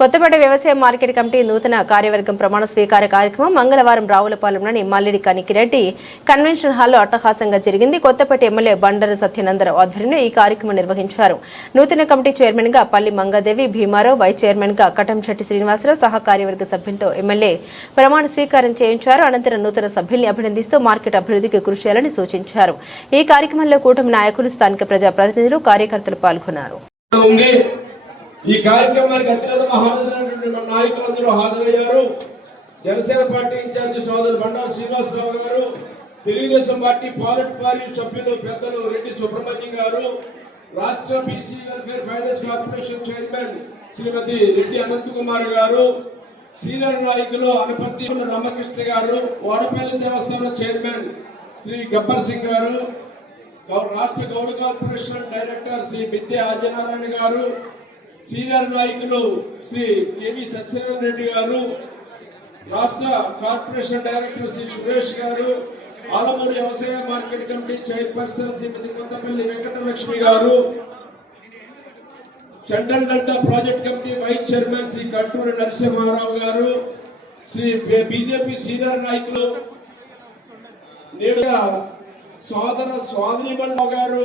కొత్తపేట వ్యవసాయ market committee నూతన కార్యవర్గం ప్రమాణ స్వీకార కార్యక్రమం మంగళవారం రావులపాలెంలోని మల్లిడి కనికిరెడ్డి కన్వెన్షన్ హాల్లో అట్టహాసంగా జరిగింది. కొత్తపేట ఎమ్మెల్యే బండారు సత్యనందరావు ఆధ్వర్యంలో ఈ కార్యక్రమం నిర్వహించారు. నూతన కమిటీ చైర్మన్ గా పల్లి మంగాదేవి, భీమారావు, వైస్ చైర్మన్ గా కటంశెట్టి శ్రీనివాసరావు సహా కార్యవర్గ సభ్యులతో ఎమ్మెల్యే ప్రమాణ స్వీకారం చేయించారు. అనంతరం నూతన సభ్యుల్ని అభినందిస్తూ మార్కెట్ అభివృద్ధికి కృషి చేయాలని సూచించారు. ఈ కార్యక్రమంలో కూటమి నాయకులు, స్థానిక ప్రజాప్రతినిధులు, కార్యకర్తలు పాల్గొన్నారు. ఈ కార్యక్రమానికి అత్యంత హాజరైనటువంటి మన నాయకులందరూ హాజరయ్యారు. జనసేన పార్టీ ఇన్ఛార్జి సోదరు బండారు శ్రీనివాసరావు గారు, తెలుగుదేశం పార్టీ పాలిట్ బ్యూరో సభ్యులు పెద్దలు రెడ్డి సుబ్రహ్మణ్యం గారు, రాష్ట్ర BC welfare finance corporation chairman Shrimati Reddy Anant Kumar గారు, సీనియర్ నాయకులు అనపర్తి రామకృష్ణ గారు, వాడపల్లి దేవస్థానం చైర్మన్ శ్రీ గబ్బర్ సింగ్ గారు, రాష్ట్ర గౌడ కార్పొరేషన్ డైరెక్టర్ శ్రీ మిద్దె ఆదినారాయణ గారు, సీనియర్ నాయకులు శ్రీ కేవి సత్యనారాయణ రెడ్డి గారు, రాష్ట్ర కార్పొరేషన్ డైరెక్టర్ శ్రీ సురేష్ గారు, ఆలమూరు వ్యవసాయ market committee chairperson Shrimati Kothapalli Venkatalakshmi గారు, central delta project committee vice chairman Shri Katturi Narasimharao గారు, శ్రీ బీజేపీ సీనియర్ నాయకులు నేడుగా సోదరిమణి గారు,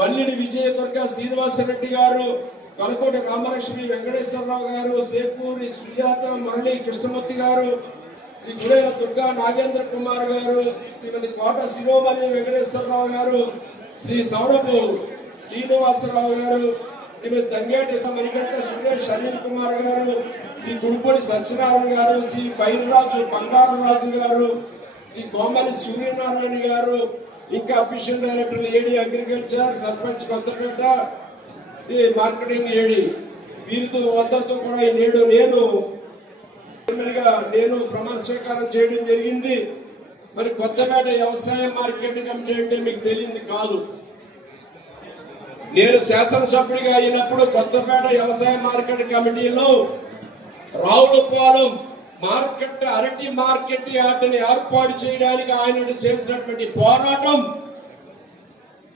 మల్లిడి విజయదుర్గ శ్రీనివాసరెడ్డి గారు, కలకోటి రామలక్ష్మి వెంకటేశ్వరరావు గారు, సేపూరి సుజాత మురళి కృష్ణమూర్తి గారు, శ్రీ గుడేల దుర్గా నాగేంద్ర కుమార్ గారు, శ్రీమతి కోట శిరోమణి వెంకటేశ్వరరావు గారు, శ్రీ సౌరభు శ్రీనివాసరావు గారు, శ్రీమతి తంగేటి మణికంఠ సురేష్ అనిల్ కుమార్ గారు, శ్రీ గుడిపొడి సత్యనారాయణ గారు, శ్రీ బైరాజు బంగారు రాజు గారు, శ్రీ కోమలి సూర్యనారాయణ గారు, ఇంకా official director AD agriculture, sarpanch Kothapeta, Shri marketing AD, వీరితో వద్దతో కూడా నేడు నేను ప్రమాణ స్వీకారం చేయడం జరిగింది. మరి కొత్తపేట వ్యవసాయ మార్కెట్ కమిటీ అంటే మీకు తెలియంది కాదు. నేను శాసనసభ్యుడిగా అయినప్పుడు కొత్తపేట వ్యవసాయ మార్కెట్ కమిటీలో రావులపాలెం మార్కెట్ అరటి మార్కెట్ యార్డుని ఏర్పాటు చేయడానికి ఆయన చేసినటువంటి పోరాటం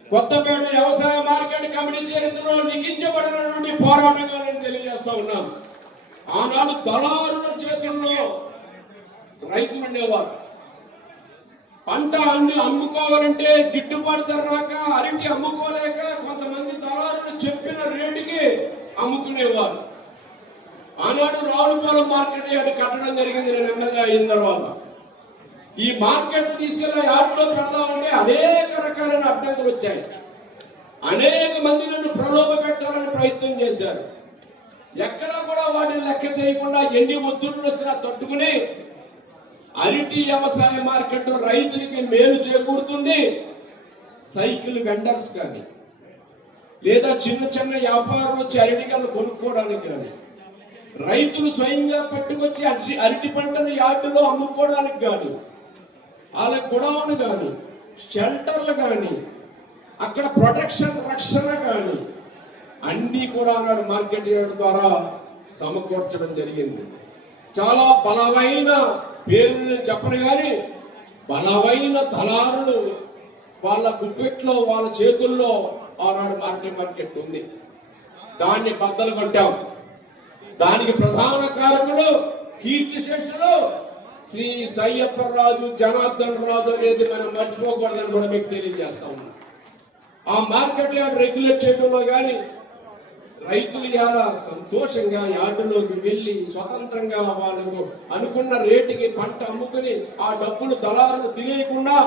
కొత్తపేట వ్యవసాయ మార్కెట్ కమిటీ చరిత్రలో లిఖించబడినటువంటి పోరాటంగా నేను తెలియజేస్తా ఉన్నాను. ఆనాడు దళారుల చేతుల్లో రైతులు ఉండేవారు. పంట అమ్ముకోవాలంటే గిట్టుబాటు ధర రాక, అరటి అమ్ముకోలేక కొంతమంది దళారులు చెప్పిన రేటుకి అమ్ముకునేవారు. ఆనాడు రావులపాలెం మార్కెట్ యార్డు కట్టడం జరిగింది. నేను ఎమ్మెల్యే అయిన తర్వాత ఈ మార్కెట్ తీసుకెళ్లి యార్డులో పెడదామంటే అనేక రకాలైన అడ్డంకులు వచ్చాయి. అనేక మంది నన్ను ప్రలోభ పెట్టాలని ప్రయత్నం చేశారు. ఎక్కడా కూడా వాటిని లెక్క చేయకుండా ఎన్ని ఒత్తిడులు వచ్చినా తట్టుకుని అరటి వ్యవసాయ మార్కెట్ రైతులకి మేలు చేకూరుతుంది. సైకిల్ వెండర్స్ కానీ లేదా చిన్న చిన్న వ్యాపారులు వచ్చి అరటికల్ని కొనుక్కోవడానికి కానీ, రైతులు స్వయంగా పట్టుకొచ్చి అరటి పంటను యార్డులో అమ్ముకోవడానికి కానీ, వాళ్ళ గొడవలు కానీ, షెల్టర్లు కానీ, అక్కడ ప్రొటెక్షన్ రక్షణ కానీ అన్నీ కూడా అన్నాడు మార్కెట్ యార్డు ద్వారా సమకూర్చడం జరిగింది. చాలా బలమైన పేర్లు చెప్పను కానీ బలమైన దళారులు వాళ్ళ గుప్పెట్లో వాళ్ళ చేతుల్లో ఆనాడు మార్కెట్ ఉంది. దాన్ని బద్దలు కొట్టాం. దానికి ప్రధాన కారకులు కీర్తిశేషులు శ్రీ సయ్యప్పరాజు జనార్దన్ రాజు అనేది మనం మర్చిపోకూడదని కూడా మీకు తెలియజేస్తా ఉన్నాం. ఆ మార్కెట్ యార్డు రెగ్యులేట్ చేయడంలో కానీ రైతులు ఇలా సంతోషంగా యార్డులోకి వెళ్ళి స్వతంత్రంగా వాళ్ళకు అనుకున్న రేటుకి పంట అమ్ముకుని ఆ డబ్బులు దళారులు తినేయకుండా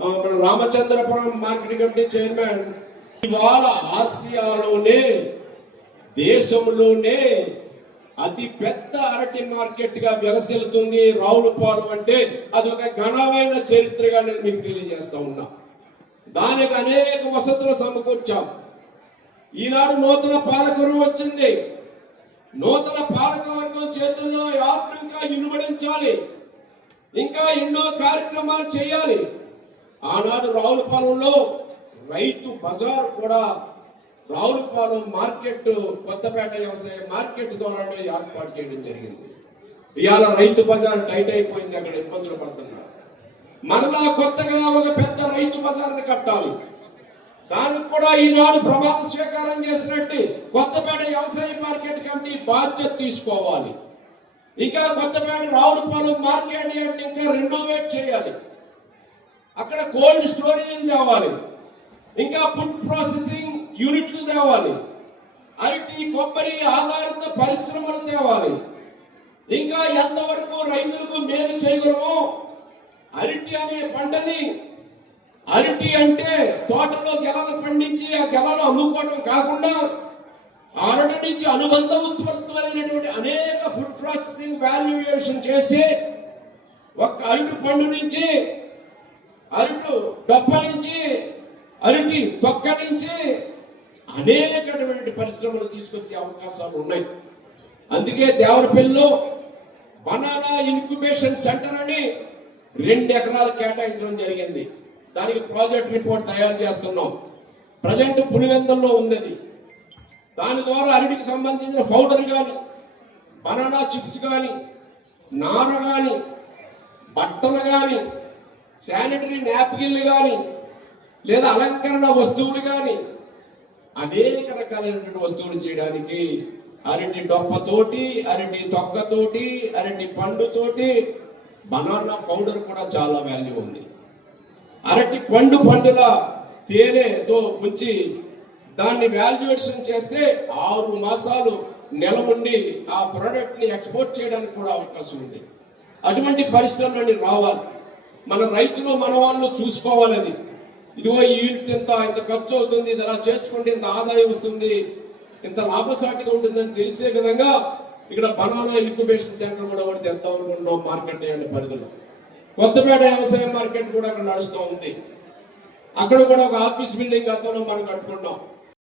మన రామచంద్రపురం మార్కెట్ కమిటీ చైర్మన్ ఇవాళ ఆసియాలోనే దేశంలోనే అతి పెద్ద అరటి మార్కెట్ గా విలసిల్లుతుంది రావులపాలెం. అంటే అదొక ఘనమైన చరిత్రగా నేను మీకు తెలియజేస్తా ఉన్నా. దానికి అనేక వసతులు సమకూర్చాం. ఈనాడు నూతన పాలకరు వచ్చింది. నూతన పాలకవర్గం చేతుల్లో యాప్ను ఇంకా ఇనుమడించాలి, ఇంకా ఎన్నో కార్యక్రమాలు చేయాలి. ఆనాడు రావులపాలెంలో రైతు బజార్ కూడా రావులపాలెం మార్కెట్ కొత్తపేట వ్యవసాయ మార్కెట్ ద్వారానే ఏర్పాటు చేయడం జరిగింది. ఇవాళ రైతు బజార్ టైట్ అయిపోయింది, అక్కడ ఇబ్బందులు పడుతున్నారు. మరలా కొత్తగా ఒక పెద్ద రైతు బజార్ని కట్టాలి. దానికి కూడా ఈనాడు ప్రమాణ స్వీకారం చేసినట్టు కొత్తపేట వ్యవసాయ వ్యవసాయ మార్కెట్ కమిటీ బాధ్యత తీసుకోవాలి. ఇంకా కొత్తపేట రావులపాలెం మార్కెట్ యార్డ్ ఇంకా రెనోవేట్ చేయాలి. అక్కడ కోల్డ్ స్టోరేజ్ తేవాలి. ఇంకా ఫుడ్ ప్రాసెసింగ్ యూనిట్లు తేవాలి. అరటి కొబ్బరి ఆధారిత పరిశ్రమలు తేవాలి. ఇంకా ఎంతవరకు రైతులకు మేలు చేయగలమో అరటి అనే పంటని, అరటి అంటే తోటలో గెలలు పండించి ఆ గెలలు అమ్ముకోవడం కాకుండా అరటి నుంచి అనుబంధ ఉత్పత్తులైనటువంటి అనేక ఫుడ్ ప్రాసెసింగ్ వాల్యుయేషన్ చేసి ఒక అరటి పండు నుంచి, అరటి డొప్ప నుంచి, అరటి తొక్క నుంచి అనేకటువంటి పరిశ్రమలు తీసుకొచ్చే అవకాశాలు ఉన్నాయి. అందుకే దేవరపల్లిలో బనానా ఇన్క్యుబేషన్ సెంటర్ అని 2 ఎకరాలు కేటాయించడం జరిగింది. దానికి ప్రాజెక్ట్ రిపోర్ట్ తయారు చేస్తున్నాం. ప్రజెంట్ పులివెందుల్లో ఉంది. దాని ద్వారా అరటికి సంబంధించిన పౌడర్ కానీ, బనానా చిప్స్ కానీ, నార కానీ, బట్టలు కానీ, శానిటరీ నాప్కిన్లు కానీ, లేదా అలంకరణ వస్తువులు కానీ అనేక రకాలైనటువంటి వస్తువులు చేయడానికి అరటి డొప్పతోటి, అరటి తొక్కతోటి, అరటి పండుతోటి బనానా పౌడర్ కూడా చాలా వాల్యూ ఉంది. అరటి పండుల తేనెతో ఉంచి దాన్ని వాల్యుయేషన్ చేస్తే 6 మాసాలు నిలబడి ఆ ప్రోడక్ట్ ని ఎక్స్పోర్ట్ చేయడానికి కూడా అవకాశం ఉంది. అటువంటి పరిశ్రమలన్నీ రావాలి. మన రైతులు మన వాళ్ళు చూసుకోవాలని, ఇదిగో ఈ యూనిట్ ఇంత ఖర్చు అవుతుంది, ఇది అలా చేసుకుంటే ఇంత ఆదాయం వస్తుంది, ఇంత లాభసాటిగా ఉంటుందని తెలిసే విధంగా ఇక్కడ బనానా ఇన్క్యుబేషన్ సెంటర్ కూడా ఒకటి తెద్దాం అనుకుంటున్నాం మార్కెట్ యార్డ్ పరిధిలో. కొత్తపేట వ్యవసాయ మార్కెట్ కూడా అక్కడ నడుస్తూ ఉంది. అక్కడ కూడా ఒక ఆఫీస్ బిల్డింగ్ గతంలో మనం కట్టుకున్నాం.